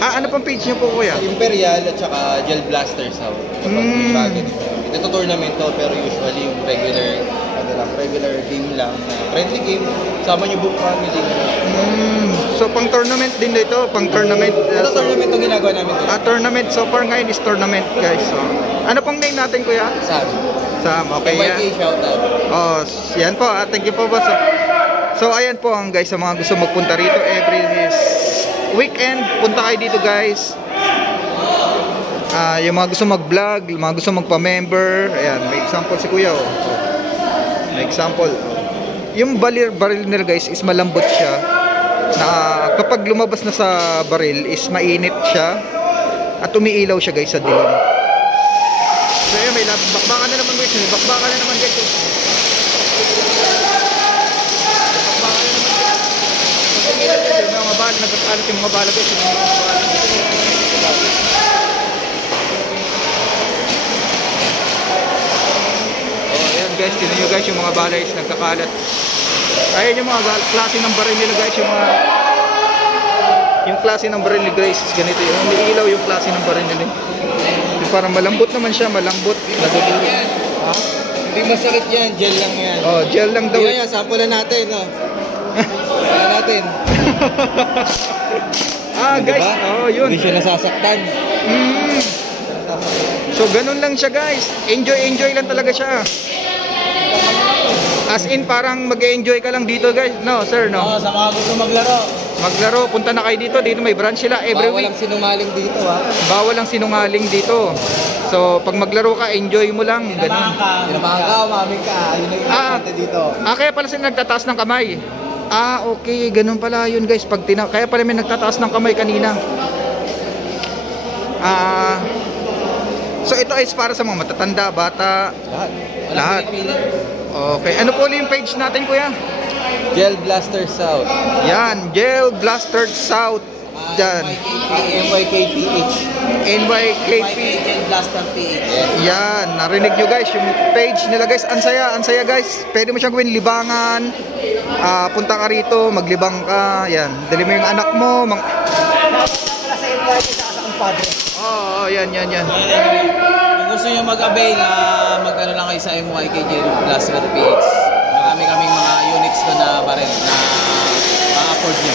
Ano pang page niyo po, kuya? Imperial at saka Gel Blaster South. Ito tournament to, pero usually yung regular game lang. Friendly game, sama niyo buong family. So pang tournament din dito, pang tournament. Ito tournament yung ginagawa namin dito. Tournament. So far ngayon is tournament, guys. So, ano pong name natin, kuya? Sam, okay yan. MYK shoutout. Oh, yan po. Thank you po, boss. So ayan po ang guys, sa mga gusto magpunta rito every weekend, punta kayo dito, guys. Yung mga gusto mag-vlog, mga gusto magpa-member, ayan, may example si kuya, oh. May example. Yung baril nila, guys, is malambot siya. Na kapag lumabas na sa baril is mainit siya at umiilaw siya, guys, sa dilim. So ayan, may bakbakan na naman, guys. Bakbakan na naman, guys. Nagkakalat yung mga bala, guys. Ayan, guys, tinan nyo, guys, yung mga bala is nagkakalat. Ayan yung mga klase ng baril nila, guys. Yung klase ng baril ni Grace is ganito. Yung umiilaw yung klase ng baril nila. Yung parang malambot naman siya, malambot. Hindi masakit yan, gel lang yan. Oh, gel lang daw. Yan, sample natin, no? Sample natin. Guys, yun. Hindi siya nasasaktan. So ganun lang siya, guys. Enjoy lang talaga siya. As in parang mag-enjoy ka lang dito, guys. No, sir, no. Sa mga gusto maglaro, punta na kayo dito. Dito may branch sila every week. Bawal ang sinungaling dito, ha. Bawal ang sinungaling dito. So pag maglaro ka, enjoy mo lang. Tinabahan ka, umaming ka. Yun na yung importante dito. Kaya pala sila nagtataas ng kamay. Okay, ganun pala yun, guys. Kaya pala may nagtataas ng kamay kanina. So ito is para sa mga matatanda, bata, lahat. Okay, ano po yung page natin, kuya? Gel Blaster South. Yan, Gel Blaster South. Yan. NYKPH. NYKP. Gel Blaster PH. Yan, narinig nyo, guys, yung page nila, guys. Ang saya, guys. Pwede mo siyang gawin libangan. Punta ka rito, maglibang ka. Yan, dali mo yung anak mo. Sa NYK sa kumpadre. Yan. Kung gusto nyo mag-avail, mag-ano lang kayo sa MYK Gel Blaster PH. Marami kaming mga units ko na baril na ma-afford nyo.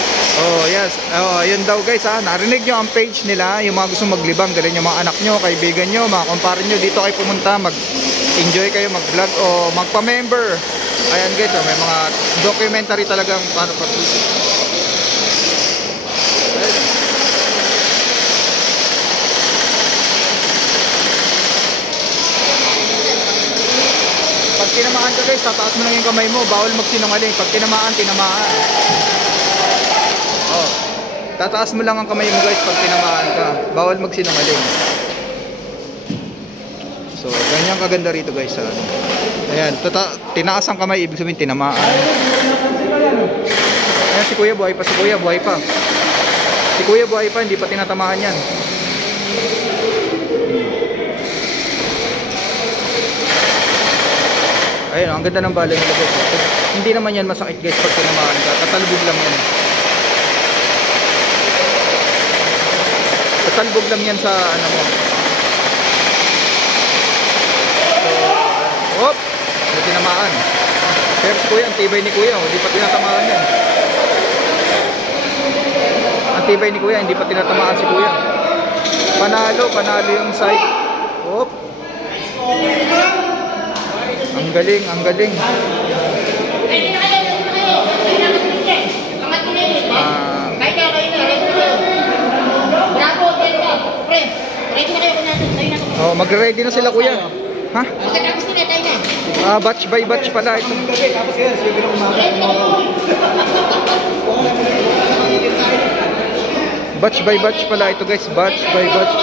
Yes. Yun daw, guys, narinig nyo ang page nila. Yung mga gusto maglibang, dali nyo mga anak nyo, kaibigan nyo, mga kumpare nyo. Dito kayo pumunta, mag-enjoy kayo, mag-vlog o magpa-member. Ayan, guys, may mga documentary talagang paano pa. Pag tinamaan ka, guys, tataas mo lang yung kamay mo. Bawal magsinungaling. Pag tinamaan. Tataas mo lang ang kamay mo, guys, pag tinamaan ka. Bawal magsinungaling. So, ganyan kaganda rito, guys. Ayan, tinaas ang kamay, ibig sabihin tinamaan. Ayan, si kuya buhay pa. Si kuya buhay pa, hindi pa tinatamaan yan. Ayun, ang ganda ng bala nila, guys. Hindi naman yan masakit, guys, pag tinamaan ka. Tatalbog lang yan. Tatalbog lang yan sa ano mo. So, hindi tinamaan. Pero si kuya, ang tibay ni kuya, hindi pa tinatamaan yan. Ang tibay ni kuya, hindi pa tinatamaan si kuya. Panalo yung side. Ang galing. Mag-ready na sila, kuya. Ha? Batch by batch pala ito. Batch by batch pala ito, guys. Batch by batch.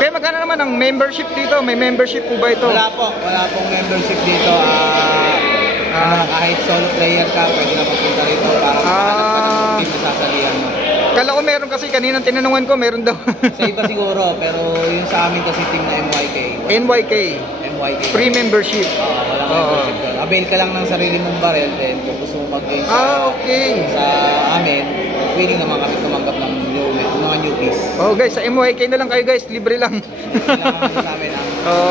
Kaya magkano naman ang membership dito? May membership po ba ito? Wala pong membership dito. Kahit solo player ka, pwede na magpunta rito para team na sasalihan mo. Kala ko meron kasi, kaninang tinanungan ko, meron daw. Sa iba siguro, pero yung sa amin kasi team na NYK. Free membership. Walang membership doon. Avail ka lang ng sarili mong barrel, then kung gusto mo mag-game okay. sa amin, willing naman kami tumanggap ng mga new piece. Oh guys, sa MYK na lang kayo guys, libre lang. Kailangan sa amin ang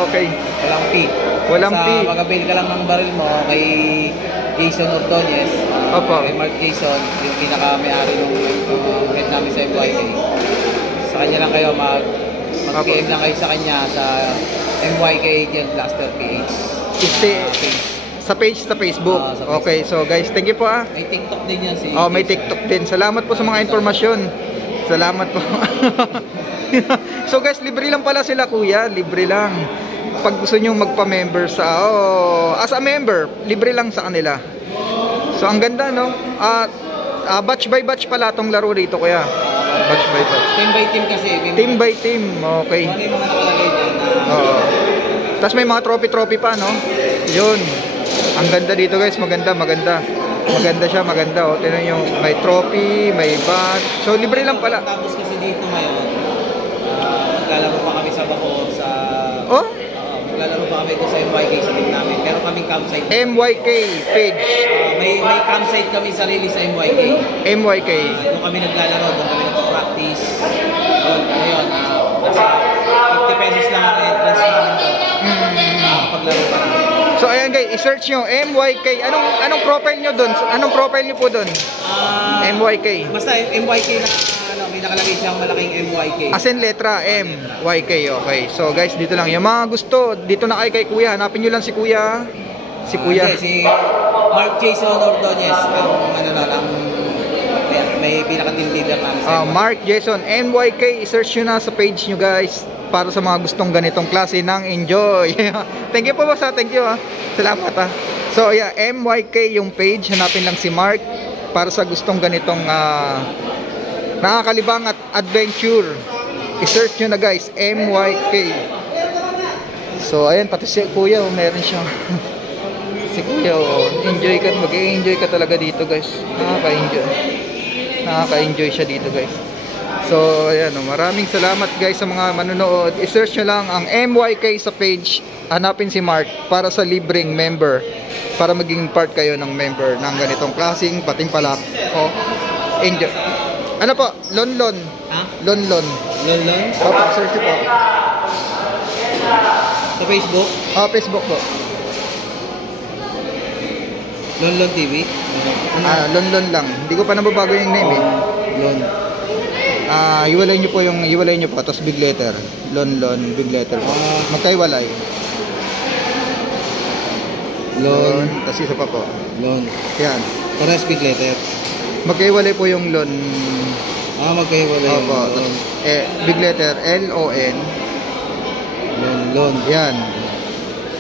Okay. walang fee. Walang fee. Mag-avail ka lang ng baril mo kay Jason Ordonez. Opo. Kay Mark Jason, yung pinaka-may-ari ng head namin sa MYK. Sa kanya lang kayo mag-PM lang kayo sa kanya sa MYK Gel Blaster PH. Sa page sa Facebook. Sa Facebook. Okay, so guys, thank you po ah. May TikTok din yan si Oh, may TikTok din. Salamat po sa mga impormasyon. Salamat po. So guys, libre lang pala sila kuya, libre lang. Pag gusto niyo magpa-member sa as a member, libre lang sa kanila. So ang ganda no? At batch by batch pala tong laro dito kuya. Batch by batch. Team by team kasi. Team by team. Okay. Ano yung mga nakalagay dyan na Oo. Tapos may mga trophy pa no? Yun. Ang ganda dito guys, maganda. Maganda siya, maganda oh. Tingnan niyo, may trophy, may badge. So libre lang pala. Tapos kasi dito ngayon, maglalaro pa kami sa Bacoor sa... Oh? Maglalaro pa kami doon sa MYK sa team namin. Meron kaming campsite. MYK page. May campsite kami sarili sa MYK. MYK. Doon kami naglalaro, doon kami nagpa-practice. Doon, ngayon, nasa 50 pesos lang ang entrance namin doon. Paglaro pa kami. So ayan guys, i-search nyo MYK. Anong profile nyo doon? Anong profile nyo po doon? MYK. Basta MYK na may nakalagay siyang malaking MYK. As in letra M, YK. Okay. So guys, dito lang. Yung mga gusto, dito na kayo kay Kuya. Hanapin nyo lang si Kuya. Si Kuya. Si Mark Jason Ordonez. May pinaka-team leader namin sa Mark Jason, MYK. I-search nyo na sa page nyo guys. Para sa mga gustong ganitong klase ng enjoy. Thank you po boss ha. Thank you ha. Salamat ha. So yeah, MYK yung page. Hanapin lang si Mark. Para sa gustong ganitong nakakalibang at adventure. I-search nyo na guys, MYK. So ayan, pati si Kuya meron siya. Si Kuya enjoy ka, mag-enjoy ka talaga dito guys. Nakaka-enjoy siya dito guys. So ayan, maraming salamat guys sa mga manonood. I-search nyo lang ang MYK sa page. Hanapin si Mark para sa libreng member. Para maging part kayo ng member ng ganitong klaseng patimpalak. Enjoy. Ano po? Lonlon. Ha? Lonlon. Lonlon? Opo, search po. Sa Facebook? Facebook po. Lonlon TV? Lonlon lang. Hindi ko pa nababago yung name eh. Lon. Hiwalay nyo po, tapos big letter. Lonlon, big letter po. Magkaiwalay. Lon, tapos isa pa po. Lon. Yan. Parehas big letter. Magkaiwalay po yung lon. Magkaiwalay. Opo, tapos big letter, L-O-N. Lon. Yan.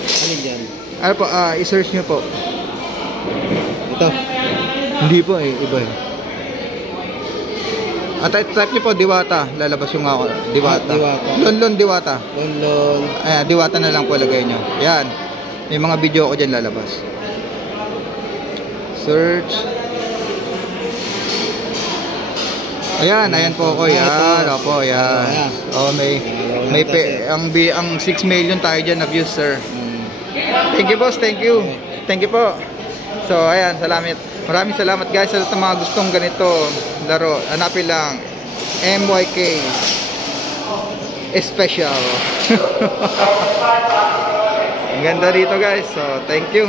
Alin dyan? Ano po, i-search nyo po. Ito. Hindi po eh, iba eh. At type nyo po, Diwata. Lalabas yung ako. Diwata. Diwata. Lonlon, Diwata. Lonlon. Ayan, Diwata na lang po lagay nyo. Yan. May mga video ko dyan lalabas. Search. Ayan, ayan po ako. Yan. Opo, yan. Ang 6 million tayo dyan na views, sir. Thank you, boss. Thank you. Thank you po. So, ayan. Salamat. Maraming salamat, guys. Sa mga gustong ganito laro. Hanapin lang. MYK. Special. Ang ganda dito, guys. So, thank you.